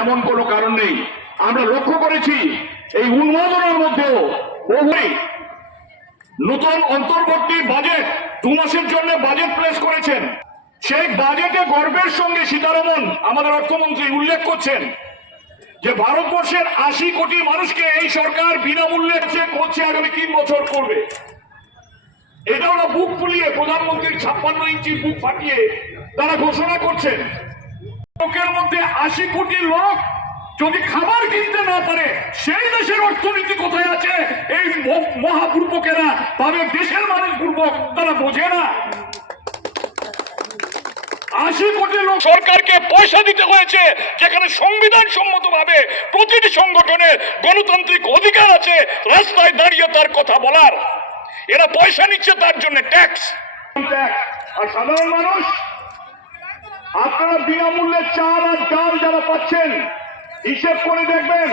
এমন কোনো কারণ নেই। আমরা লক্ষ্য করেছি এই উন্মাদনার মধ্যেও নতুন অন্তর্বর্তী বাজেট 2 মাসের জন্য বাজেট প্লেস করেছেন। সেই বাজেটে গর্বের সঙ্গে সীতারমণ আমাদের অর্থমন্ত্রী উল্লেখ করছেন যে ভারতবর্ষের 80 কোটি মানুষকে এই সরকার বিনামূল্যে করছে আগামী 3 বছর করবে। এটা ওরা বুক ফুলিয়ে প্রধানমন্ত্রীর 56 ইঞ্চি বুক ফাটিয়ে তারা ঘোষণা করছেন। লোকের মধ্যে 80 কোটি লোক যদি খাবার কিনতে না পারে সেই দেশের অর্থনীতি কোথায় আছে এই মহাপূর্বকেরা তবে দেশের মানুষ পূর্বক তারা বোঝে না। 80 কোটি লোক সরকারকে পয়সা দিতে হয়েছে, যেখানে সংবিধান সম্মত ভাবে প্রতিটি সংগঠনের গণতান্ত্রিক অধিকার আছে রাস্তায় দাঁড়িয়ে তার কথা বলার। এরা পয়সা নিচ্ছে তার জন্য ট্যাক্স। আর সাধারণ মানুষ আপনারা বিনামূল্যে চাল আর ডাল যারা পাচ্ছেন হিসেব করে দেখবেন